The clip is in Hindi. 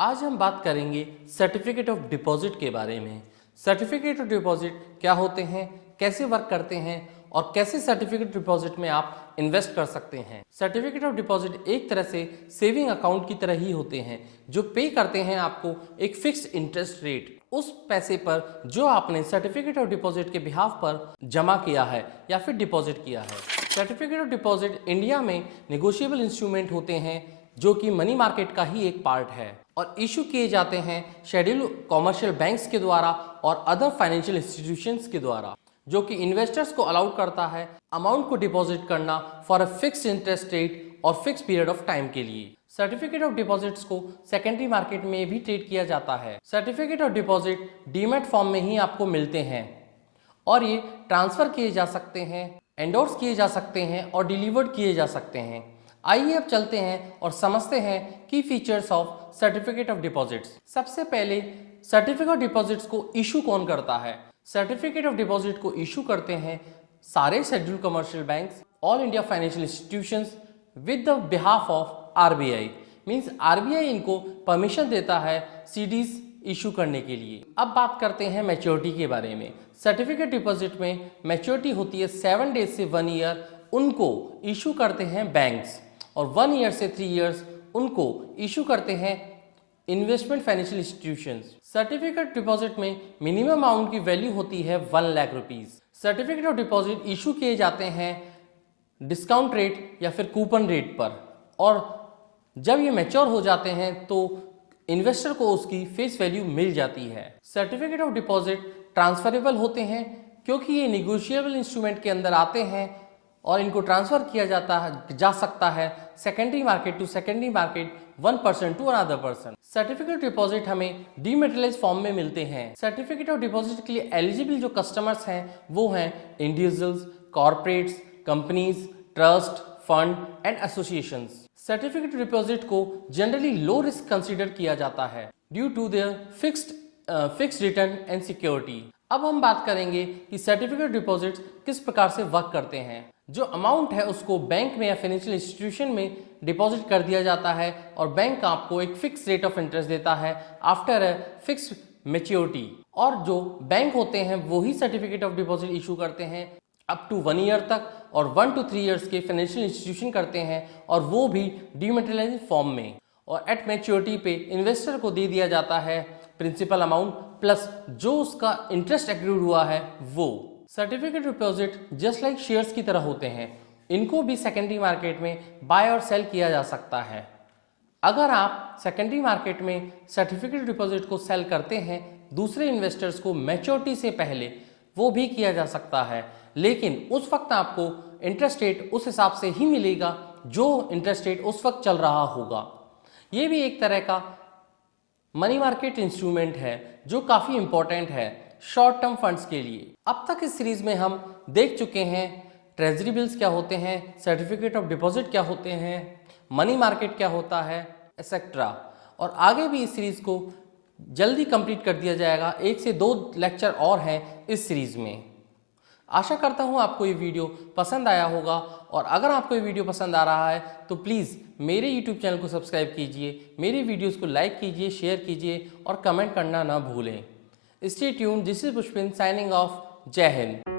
आज हम बात करेंगे सर्टिफिकेट ऑफ डिपॉजिट के बारे में। सर्टिफिकेट ऑफ डिपॉजिट क्या होते हैं, कैसे वर्क करते हैं और कैसे सर्टिफिकेट डिपॉजिट में आप इन्वेस्ट कर सकते हैं। सर्टिफिकेट ऑफ डिपॉजिट एक तरह से सेविंग अकाउंट की तरह ही होते हैं जो पे करते हैं आपको एक फिक्स्ड इंटरेस्ट रेट उस पैसे पर जो आपने सर्टिफिकेट ऑफ डिपॉजिट के बिहाफ पर जमा किया है या फिर डिपॉजिट किया है। सर्टिफिकेट ऑफ डिपॉजिट इंडिया में नेगोशिएबल इंस्ट्रूमेंट होते हैं जो कि मनी मार्केट का ही एक पार्ट है और इशू किए जाते हैं शेड्यूल कॉमर्शियल बैंक्स के द्वारा और अदर फाइनेंशियल इंस्टीट्यूशंस के द्वारा, जो कि इन्वेस्टर्स को अलाउड करता है अमाउंट को डिपॉजिट करना for a fixed interest rate और फिक्स पीरियड ऑफ टाइम के लिए। सर्टिफिकेट ऑफ डिपॉजिट्स को सेकेंडरी मार्केट में भी ट्रेड किया जाता है। Certificate of deposit demat form में ही आपको मिलते हैं और ये ट्रांसफर किए जा सकते हैं, एंडोर्स किए जा सकते हैं और डिलीवर्ड किए जा सकते हैं। आइए अब चलते हैं और समझते हैं की features of certificate of deposits. सबसे पहले सर्टिफिकेट ऑफ डिपॉजिट्स को इशू कौन करता है। सर्टिफिकेट ऑफ डिपॉजिट को इशू करते हैं सारे schedule commercial banks, all India financial institutions with the behalf of RBI. Means RBI इनको परमिशन देता है सीडीज इशू करने के लिए। अब बात करते हैं मैच्योरिटी के बारे में। सर्टिफिकेट डिपॉजिट में मैच्योरिटी होती है 7 डेज से 1 ईयर, उनको इशू करते हैं बैंक्स, और 1 ईयर से 3 ईयर्स उनको इशू करते हैं investment financial institutions. Certificate deposit में मिनिमम अमाउंट की वैल्यू होती है 1 lakh rupees. Certificate of deposit issue किए जाते हैं डिस्काउंट रेट या फिर कूपन रेट पर, और जब ये मैच्योर हो जाते हैं तो इन्वेस्टर को उसकी फेस वैल्यू मिल जाती है। सर्टिफिकेट ऑफ डिपॉजिट ट्रांसफरेबल होते हैं क्योंकि ये निगोशिएबल इंस्ट्रूमेंट के अंदर आते हैं और इनको ट्रांसफर किया जा सकता है secondary market to secondary market, 1 person to another person. Certificate deposit हमें डीमेटेरियलाइज फॉर्म में मिलते हैं। सर्टिफिकेट ऑफ डिपॉजिट के लिए एलिजिबल जो कस्टमर्स हैं वो हैं individuals, corporates, companies, trust, fund and associations. Certificate deposit को जनरली लो रिस्क कंसीडर किया जाता है due to their fixed return and security. अब हम बात करेंगे कि सर्टिफिकेट डिपॉजिट किस प्रकार से वर्क करते हैं। जो अमाउंट है उसको बैंक में या फाइनेंशियल इंस्टीट्यूशन में डिपॉजिट कर दिया जाता है और बैंक आपको एक फिक्स रेट ऑफ इंटरेस्ट देता है आफ्टर अ फिक्स मैच्योरिटी। और जो बैंक होते हैं वो ही सर्टिफिकेट ऑफ डिपॉजिट इशू करते हैं अप टू 1 ईयर तक, और 1 to 3 ईयर्स के फाइनेंशियल इंस्टीट्यूशन करते हैं और वो भी डीमेटेरियलाइज्ड फॉर्म में। और एट मैच्योरिटी पे इन्वेस्टर को दे दिया जाता है प्रिंसिपल अमाउंट प्लस जो उसका इंटरेस्ट एक्रूड हुआ है वो। Certificate deposit just like shares की तरह होते हैं, इनको भी सेकेंडरी मार्केट में बाय और सेल किया जा सकता है। अगर आप सेकेंडरी मार्केट में सर्टिफिकेट डिपॉजिट को सेल करते हैं दूसरे इन्वेस्टर्स को मैच्योरिटी से पहले, वो भी किया जा सकता है, लेकिन उस वक्त आपको इंटरेस्ट रेट उस हिसाब से ही मिलेगा जो इंटरेस्ट रेट उस वक्त चल रहा होगा। ये भी एक तरह का मनी मार्केट इंस्ट्रूमेंट है जो काफ़ी इंपॉर्टेंट है शॉर्ट टर्म फंड्स के लिए। अब तक इस सीरीज में हम देख चुके हैं ट्रेजरी बिल्स क्या होते हैं, सर्टिफिकेट ऑफ डिपॉजिट क्या होते हैं, मनी मार्केट क्या होता है, एक्सेट्रा। और आगे भी इस सीरीज को जल्दी कंप्लीट कर दिया जाएगा। 1 से 2 लेक्चर और हैं इस सीरीज में। आशा करता हूँ आपको ये वीडियो पसंद आया होगा, और अगर आपको ये वीडियो पसंद आ रहा है तो प्लीज़ मेरे YouTube चैनल को सब्सक्राइब कीजिए, मेरी वीडियोस को लाइक कीजिए, शेयर कीजिए और कमेंट करना ना भूलें। स्टे ट्यून्ड, दिस इज पुष्पिन साइनिंग ऑफ। जय हिंद।